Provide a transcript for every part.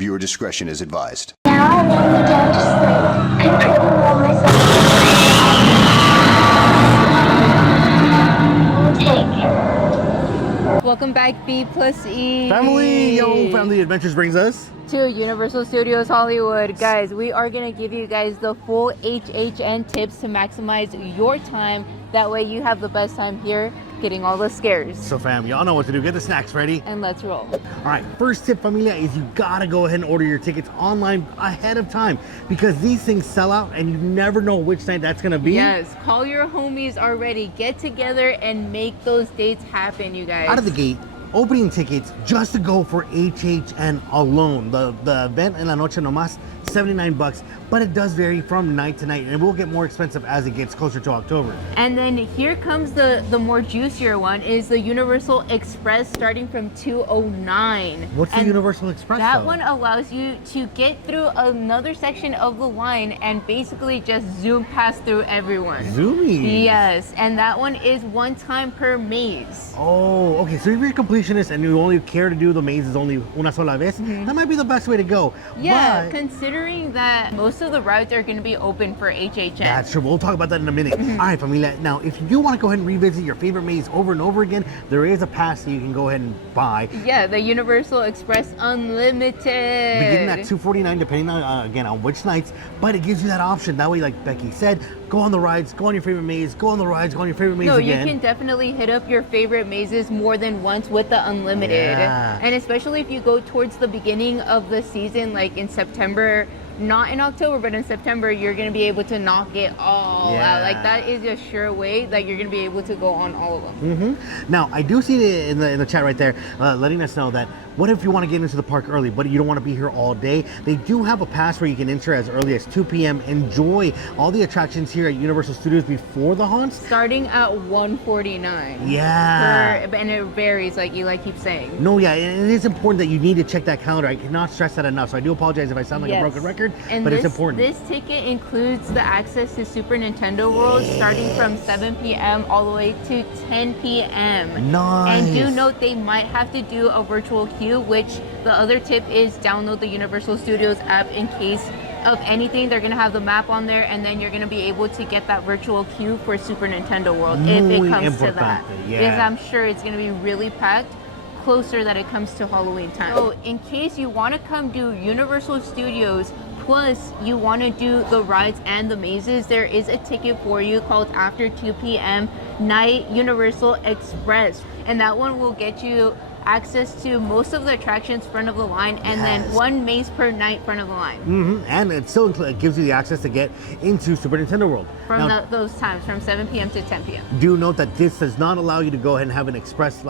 Viewer discretion is advised. Now I lay me down to sleep, controlling all myself. Welcome back, B plus E. Family, Family Adventures brings us to Universal Studios Hollywood. Guys, we are going to give you guys the full HHN tips to maximize your time. That way you have the best time here getting all the scares. So fam, y'all know what to do. Get the snacks ready. And let's roll. All right, first tip, Familia, is you gotta go ahead and order your tickets online ahead of time because these things sell out and you never know which night that's gonna be. Yes, call your homies already. Get together and make those dates happen, you guys. Out of the gate, opening tickets just to go for HHN alone. The event en la noche nomás, 79 bucks, but it does vary from night to night and it will get more expensive as it gets closer to October. And then here comes the more juicier one, is the Universal Express starting from $209. What's the Universal Express That though? one allows you to get through another section of the line and basically just zoom past through everyone. Zoomy. Yes, and that one is one time per maze. Oh, okay, so if you're a completionist and you only care to do the mazes only una sola vez, that might be the best way to go. Yeah, But considering that most of the routes are going to be open for HHN. that's true. We'll talk about that in a minute. All right, Familia. Now, if you do want to go ahead and revisit your favorite maze over and over again, there is a pass that you can go ahead and buy. Yeah, the Universal Express Unlimited. Beginning at $249, depending on again on which nights, but it gives you that option. That way, like Becky said, go on the rides, go on your favorite maze, go on the rides, go on your favorite maze again. No, you can definitely hit up your favorite mazes more than once with the Unlimited. Yeah. And especially if you go towards the beginning of the season, like in September, not in October, but in September, you're going to be able to knock it all out. Like that is a sure way that you're going to be able to go on all of them. Now, I do see it in the chat right there, letting us know that what if you want to get into the park early, but you don't want to be here all day? They do have a pass where you can enter as early as 2 p.m. Enjoy all the attractions here at Universal Studios before the haunts. Starting at $149. Yeah. And it varies, like Eli keeps saying. No, yeah, and it is important that you need to check that calendar. I cannot stress that enough. So I do apologize if I sound like a broken record, and but it's important. This ticket includes the access to Super Nintendo World starting from 7 p.m. all the way to 10 p.m. Nice. And do note they might have to do a virtual queue, which the other tip is download the Universal Studios app in case of anything. They're going to have the map on there, and then you're going to be able to get that virtual queue for Super Nintendo World if it comes to that. Because I'm sure it's going to be really packed closer that it comes to Halloween time. So in case you want to come do Universal Studios plus you want to do the rides and the mazes, there is a ticket for you called After 2 p.m. Night Universal Express, and that one will get you access to most of the attractions front of the line, and then one maze per night front of the line. And it still gives you the access to get into Super Nintendo World. From those times, from 7 p.m. to 10 p.m. Do note that this does not allow you to go ahead and have an express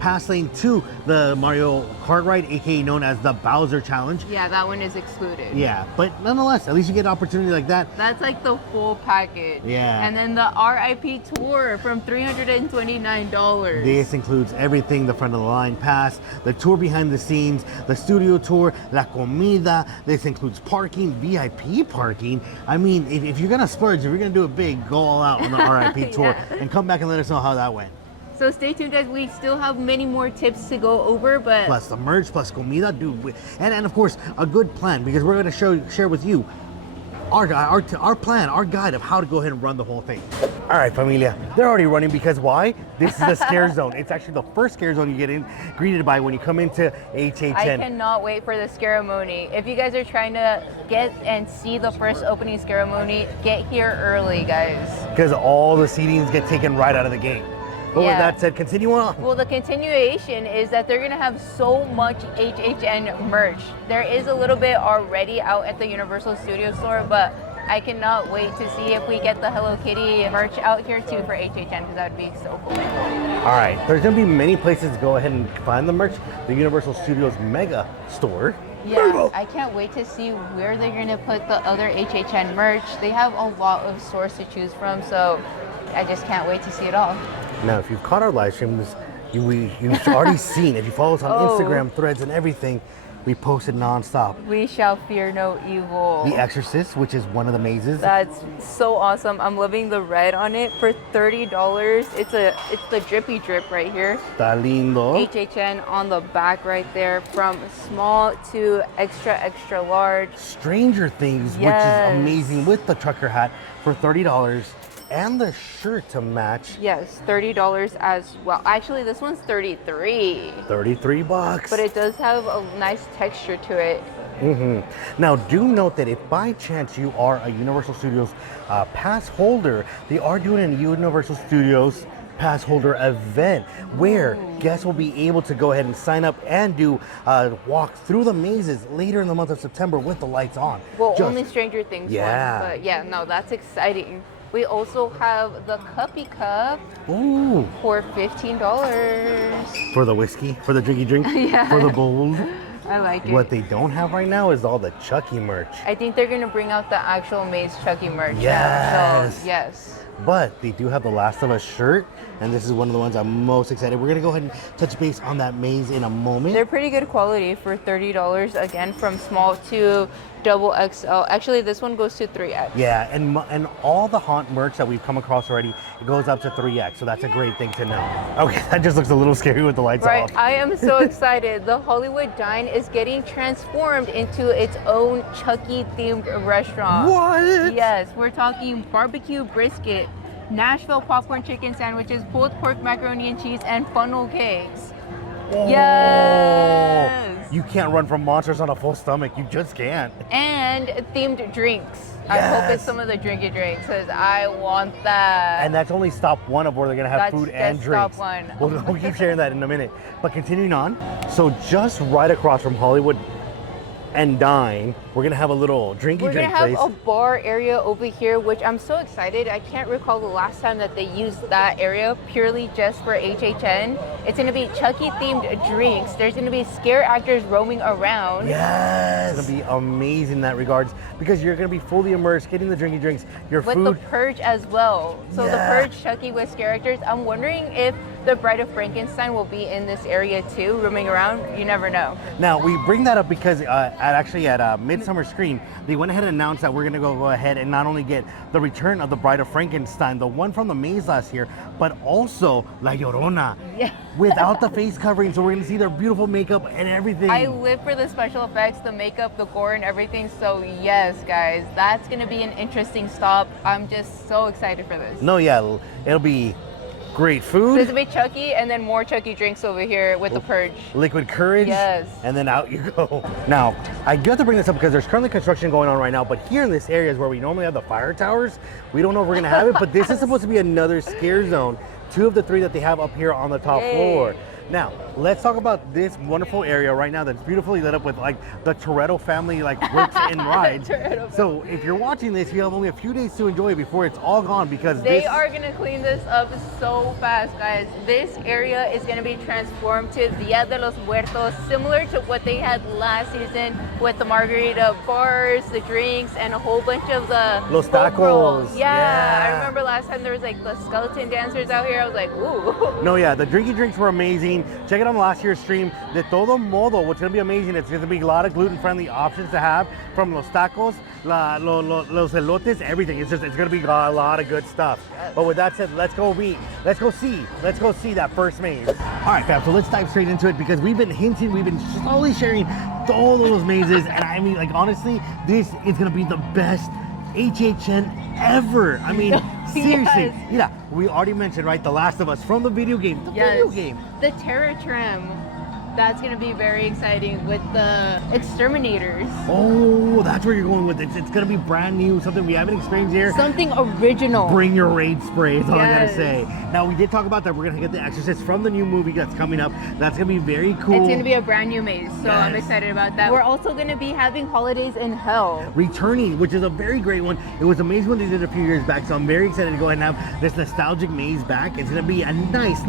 pass lane to the Mario Kart ride, aka known as the Bowser Challenge. Yeah, that one is excluded. Yeah, but nonetheless, at least you get an opportunity like that. That's like the full package. Yeah. And then the RIP tour from $329. This includes everything: the front of the line pass, the tour behind the scenes, the studio tour, la comida. This includes parking, VIP parking. I mean, if you're gonna splurge, if you're gonna do it big, go all out on the RIP tour and come back and let us know how that went. So stay tuned, guys. We still have many more tips to go over, but plus the merch, plus comida, dude, and of course a good plan, because we're going to share with you our plan, our guide of how to go ahead and run the whole thing. All right, Familia, they're already running because why? This is the scare zone. It's actually the first scare zone you get greeted by when you come into HHN. I cannot wait for the ceremony. If you guys are trying to get and see the first opening ceremony, get here early, guys. Because all the seatings get taken right out of the gate. But with that said, continue on. Well, the continuation is that they're going to have so much HHN merch. There is a little bit already out at the Universal Studios store, but I cannot wait to see if we get the Hello Kitty merch out here too for HHN, because that would be so cool. All right, there's going to be many places to go ahead and find the merch. The Universal Studios Mega Store. Yeah, I can't wait to see where they're going to put the other HHN merch. They have a lot of stores to choose from, so I just can't wait to see it all. Now, if you've caught our live streams, you've already seen, if you follow us on Instagram, Threads, and everything, We posted nonstop. We shall fear no evil. The Exorcist, which is one of the mazes. That's so awesome. I'm loving the red on it for $30. It's the drippy drip right here. Está lindo. HHN on the back right there, from small to extra large. Stranger Things, which Yes. is amazing, with the trucker hat for $30 and the shirt to match. Yes, $30 as well. Actually, this one's $33. $33. But it does have a nice texture to it. Now, do note that if by chance you are a Universal Studios pass holder, they are doing a Universal Studios pass holder event where guests will be able to go ahead and sign up and do walk through the mazes later in the month of September with the lights on. Well, only Stranger Things Yeah. one. But yeah, no, that's exciting. We also have the Cuppy Cup Ooh, for $15. for the whiskey, for the drinky drink, Yeah. for the bold. I like it. What they don't have right now is all the Chucky merch. I think they're gonna bring out the actual Maze Chucky merch. now. Yes. So, yes. But they do have the Last of Us shirt, and this is one of the ones I'm most excited. We're gonna go ahead and touch base on that maze in a moment. They're pretty good quality for $30. Again, from small to double XL. Actually, this one goes to 3X. Yeah, and all the haunt merch that we've come across already, it goes up to 3X, so that's a great thing to know. Okay, that just looks a little scary with the lights Right, off. I am so excited. The Hollywood Dine is getting transformed into its own Chucky themed restaurant. What? Yes, we're talking barbecue brisket, Nashville popcorn chicken sandwiches, pulled pork macaroni and cheese, and funnel cakes. Oh, Yes. You can't run from monsters on a full stomach. You just can't. And themed drinks. I hope Yes. it's some of the drinky drinks because I want that. And that's only stop one of where they're gonna have That's food and just drinks. stop one. We'll keep sharing that in a minute. But continuing on, so just right across from Hollywood and Dine, we're gonna have a little drinky We're drink gonna have place. a bar area over here, which I'm so excited. I can't recall the last time that they used that area purely just for HHN. It's gonna be Chucky themed drinks. There's gonna be scare actors roaming around. Yes, it's gonna be amazing in that regards because you're gonna be fully immersed, getting the drinky drinks, your With food. the Purge as well. So Yeah. the Purge Chucky with scare actors. I'm wondering if the Bride of Frankenstein will be in this area too, roaming around. You never know. Now we bring that up because at Midsummer Screen, they went ahead and announced that we're gonna go ahead and not only get the return of the Bride of Frankenstein, the one from the maze last year, but also La Llorona. Yeah. Without the face covering, so we're gonna see their beautiful makeup and everything. I live for the special effects, the makeup, the gore, and everything. So yes, guys, that's gonna be an interesting stop. I'm just so excited for this. No, yeah, it'll be great food. There's gonna be Chucky and then more Chucky drinks over here with the Purge. Liquid courage. Yes. And then out you go. Now, I got to bring this up because there's currently construction going on right now, but here in this area is where we normally have the fire towers. We don't know if we're gonna have it, but this is supposed to be another scare zone. 2 of the 3 that they have up here on the top Yay. floor. Now, let's talk about this wonderful area right now that's beautifully lit up with like the Toretto family like works and rides. Toretto So if you're watching this, you have only a few days to enjoy it before it's all gone because They this are gonna clean this up so fast, guys. This area is gonna be transformed to Dia de los Muertos, similar to what they had last season with the margarita bars, the drinks, and a whole bunch of the Los folk rolls. tacos. Yeah, Yeah. I remember last time there was like the skeleton dancers out here. I was like, ooh. No, yeah, the drinky drinks were amazing. Check it out on last year's stream. De todo modo, what's gonna be amazing, it's gonna be a lot of gluten-friendly options to have, from los tacos, los elotes, everything. It's gonna be a lot of good stuff. But with that said, let's go see that first maze. All right, fam, so let's dive straight into it because we've been slowly sharing all those mazes, and I mean, like, honestly, this is gonna be the best HHN ever. I mean, seriously. Yes. Yeah, we already mentioned, right, The Last of Us from the video game. The video game. The Terror Tram. That's gonna be very exciting with the Exterminatorz. Oh, that's where you're going with it. It's gonna be brand new, something we haven't experienced here. Something original. Bring your raid spray is all I gotta Yes. say. Now, we did talk about that. We're gonna get the Exorcist from the new movie that's coming up. That's gonna be very cool. It's gonna be a brand new maze, so I'm Yes. excited about that. We're also gonna be having Holidayz in Hell. Returning, which is a very great one. It was amazing when they did it a few years back, so I'm very excited to go ahead and have this nostalgic maze back. It's gonna be a nice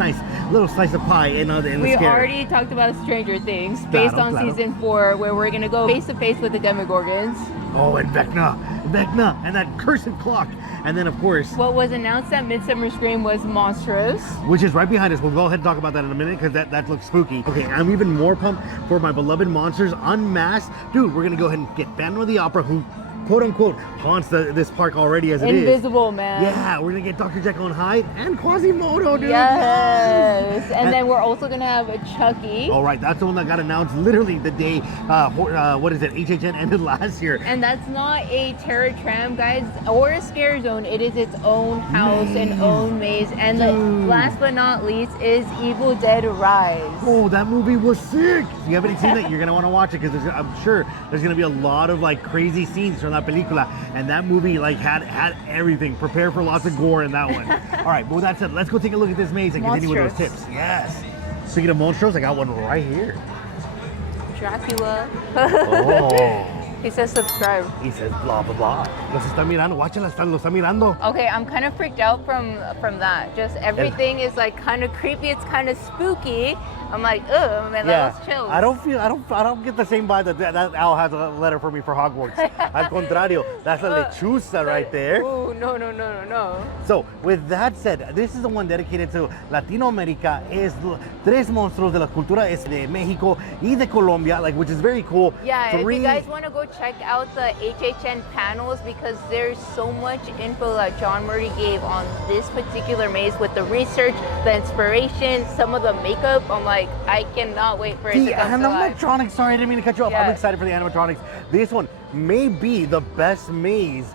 little slice of pie in the We scare. already talked about Stranger Things based Claro, on claro. season 4, where we're gonna go face to face with the Demogorgons. Oh, and Vecna, and that cursed clock. And then, of course, What was announced at Midsummer Scream was Monstrous. which is right behind us. We'll go ahead and talk about that in a minute because that looks spooky. Okay, I'm even more pumped for my beloved monsters, Unmasked. Dude, we're gonna go ahead and get Phantom of the Opera, who quote unquote haunts this park already as it is. Invisible Man. Yeah, we're gonna get Dr. Jekyll and Hyde and Quasimodo, dude. Yes. And then we're also gonna have a Chucky. All right, that's the one that got announced literally the day, what is it, HHN ended last year. And that's not a Terror Tram, guys, or a scare zone. It is its own house and own maze. And the last but not least is Evil Dead Rise. Oh, that movie was sick. If you haven't seen it, you're gonna want to watch it because I'm sure there's gonna be a lot of like crazy scenes from that película, and that movie like had everything. Prepare for lots of gore in that one. All right, but with that said, let's go take a look at this maze and continue with those tips. Yes. Speaking of Monstrous, I got one right here. Dracula. Oh. He says subscribe. He says blah blah blah. Los está mirando. Watcha, lo está mirando. Okay, I'm kind of freaked out from that. Just everything is like kind of creepy. It's kind of spooky. I'm like, ugh, man, that was chills. I don't get the same vibe that Al has a letter for me for Hogwarts. Al contrario, that's a lechuza right there. Ooh, no. So, with that said, this is the one dedicated to Latinoamérica. Es tres monstruos de la cultura es de México y de Colombia, like, which is very cool. Yeah, if you guys want to go check out the HHN panels, because there's so much info that John Murray gave on this particular maze with the research, the inspiration, some of the makeup. I'm like, I cannot wait for it to come to life. The animatronics, sorry, I didn't mean to cut you off. Yeah. I'm excited for the animatronics. This one may be the best maze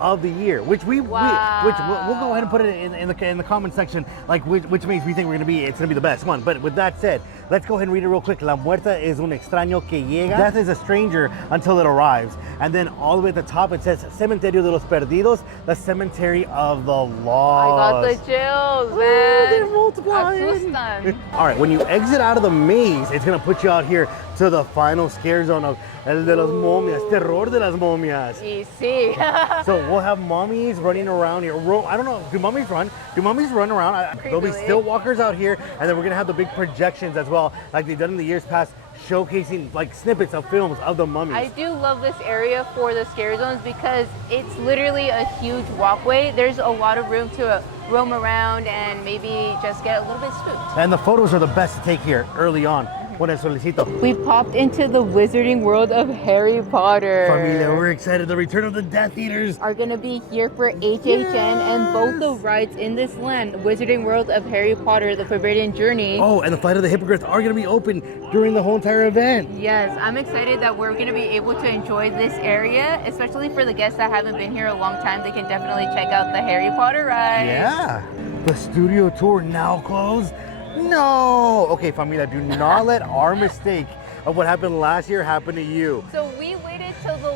of the year, which we'll go ahead and put it in the comment section, like which maze we think we're gonna be. It's gonna be the best one. But with that said, let's go ahead and read it real quick. La muerta es un extraño que llega. Death is a stranger until it arrives. And then all the way at the top it says Cementerio de los Perdidos, the cemetery of the lost. I got the chills, man. They're multiplying. Asustan. All right, when you exit out of the maze, it's gonna put you out here to the final scare zone of El de las Mommias, Terror de las Mommias. Y sí. So we'll have mummies running around here. I don't know, do mummies run? Do mummies run around? There'll be still walkers out here, and then we're gonna have the big projections as well, like they've done in the years past, showcasing like snippets of films of the mummies. I do love this area for the scare zones because it's literally a huge walkway. There's a lot of room to roam around and maybe just get a little bit spooked. And the photos are the best to take here early on. Con el solecito. We popped into the wizarding world of Harry Potter. Familia, we're excited. The return of the Death Eaters are gonna be here for HHN, and both the rides in this land, Wizarding World of Harry Potter, The Forbidden Journey. Oh, and the Flight of the Hippogriff are gonna be open during the whole entire event. Yes, I'm excited that we're gonna be able to enjoy this area, especially for the guests that haven't been here a long time. They can definitely check out the Harry Potter ride. Yeah. The studio tour now closed. No! Okay, Familia, do not let our mistake of what happened last year happen to you. So we waited till the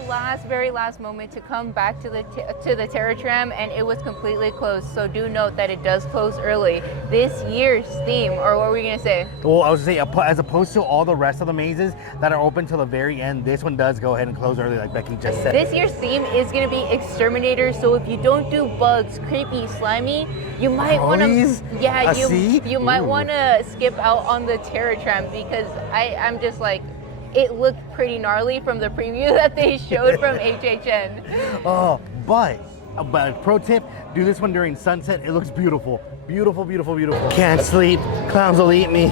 very last moment to come back to the Terror Tram, and it was completely closed. So do note that it does close early. This year's theme, or what were we gonna say? Well, I was gonna say, as opposed to all the rest of the mazes that are open till the very end, this one does go ahead and close early, like Becky just said. This year's theme is gonna be Exterminatorz. So if you don't do bugs, creepy, slimy, you might want to, you might want to skip out on the Terror Tram, because I'm just like, it looked pretty gnarly from the preview that they showed from HHN. Oh, but pro tip, do this one during sunset. It looks beautiful. Beautiful, beautiful, beautiful. Can't sleep. Clowns will eat me.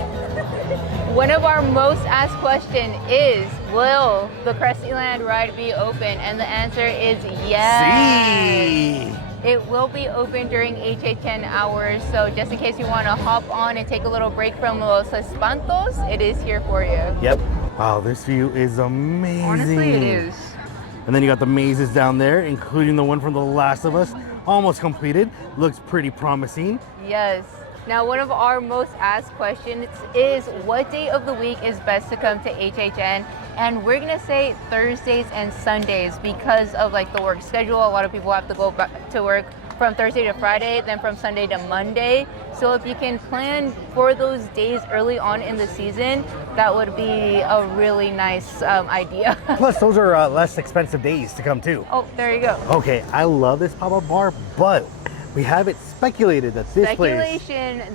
One of our most asked questions is, will the Cressyland ride be open? And the answer is yes. Sí. It will be open during HHN hours, so just in case you want to hop on and take a little break from Los Espantos, it is here for you. Yep. Wow, this view is amazing. Honestly, it is. And then you got the mazes down there, including the one from The Last of Us, almost completed. Looks pretty promising. Yes. Now, one of our most asked questions is, what day of the week is best to come to HHN? And we're gonna say Thursdays and Sundays because of like the work schedule. A lot of people have to go back to work from Thursday to Friday, then from Sunday to Monday. So if you can plan for those days early on in the season, that would be a really nice idea. Plus, those are less expensive days to come too. Oh, there you go. Okay, I love this pop-up bar, but we have it speculated that this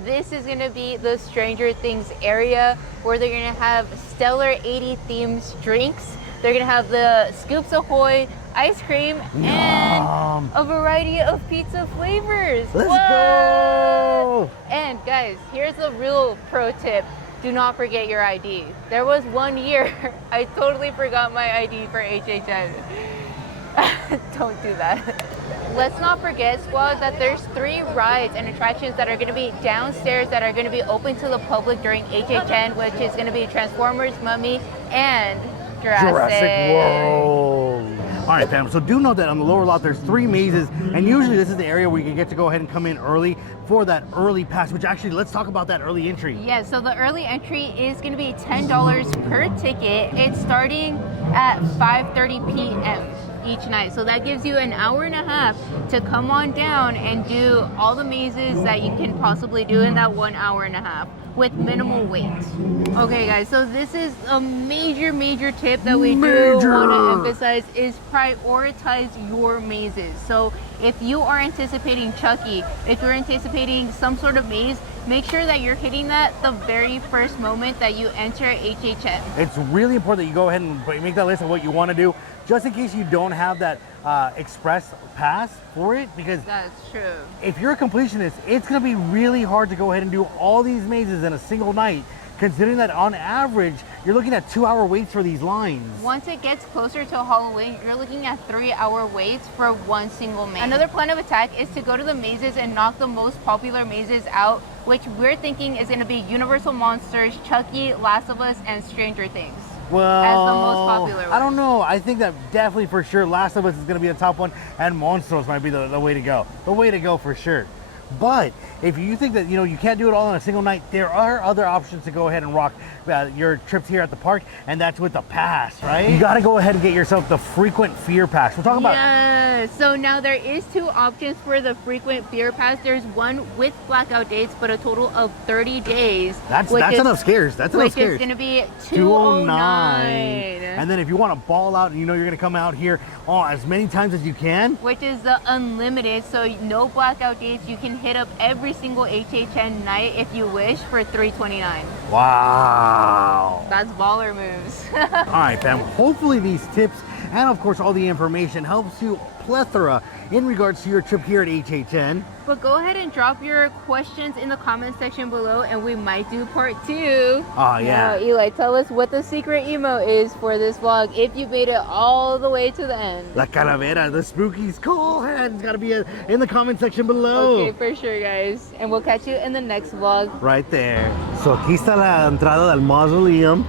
this is gonna be the Stranger Things area where they're gonna have Stellar 80 themed drinks. They're gonna have the Scoops Ahoy ice cream, and a variety of pizza flavors. Let's What? go! And guys, here's a real pro tip. Do not forget your ID. There was 1 year I totally forgot my ID for HHN. Don't do that. Let's not forget, squad, that there's 3 rides and attractions that are going to be downstairs that are going to be open to the public during HHN, which is going to be Transformers, Mummy, and Jurassic World. All right, fam. So do know that on the lower lot there's 3 mazes, and usually this is the area where you can get to go ahead and come in early for that early pass. Which actually, let's talk about that early entry. Yeah, so the early entry is going to be $10 per ticket. It's starting at 5:30 p.m. each night. So that gives you an hour and a half to come on down and do all the mazes that you can possibly do in that 1 hour and a half with minimal wait. Okay guys, so this is a major tip that we do want to emphasize is prioritize your mazes. So if you are anticipating Chucky, if you're anticipating some sort of maze, make sure that you're hitting that the very first moment that you enter HHN. It's really important that you go ahead and make that list of what you want to do, just in case you don't have that express pass for it, because that's true. If you're a completionist, it's going to be really hard to go ahead and do all these mazes in a single night, considering that on average you're looking at 2-hour waits for these lines. Once it gets closer to Halloween, you're looking at 3-hour waits for one single maze. Another plan of attack is to go to the mazes and knock the most popular mazes out, which we're thinking is going to be Universal Monsters, Chucky, Last of Us, and Stranger Things. Well, as the most popular one. I don't know. I think that definitely for sure Last of Us is going to be the top one, and Monstrous might be the way to go. The way to go for sure. But if you think that you can't do it all in a single night, there are other options to go ahead and rock your trips here at the park, and that's with the pass, right? You got to go ahead and get yourself the frequent fear pass. We're talking about. Yeah. So now there is 2 options for the frequent fear pass. There's one with blackout dates, but a total of 30 days. That's enough scares. That's enough scares. Which is going to be $209. And then if you want to ball out and you're going to come out here as many times as you can, which is the unlimited, so no blackout dates. You can hit up every single HHN night if you wish for $329. Wow. That's baller moves. All right, fam. Hopefully these tips and of course all the information helps you plethora in regards to your trip here at HHN. But go ahead and drop your questions in the comment section below and we might do part 2. Oh yeah. Now, Eli, tell us what the secret emo is for this vlog if you made it all the way to the end. La Calavera, the spooky skull head's gotta be in the comment section below. Okay, for sure guys. And we'll catch you in the next vlog. Right there. So aquí está la entrada del mausoleum.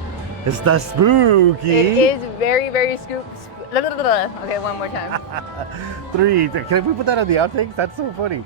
Está spooky. It is very scoop. Okay, one more time. 3. Can we put that on the outtakes? That's so funny.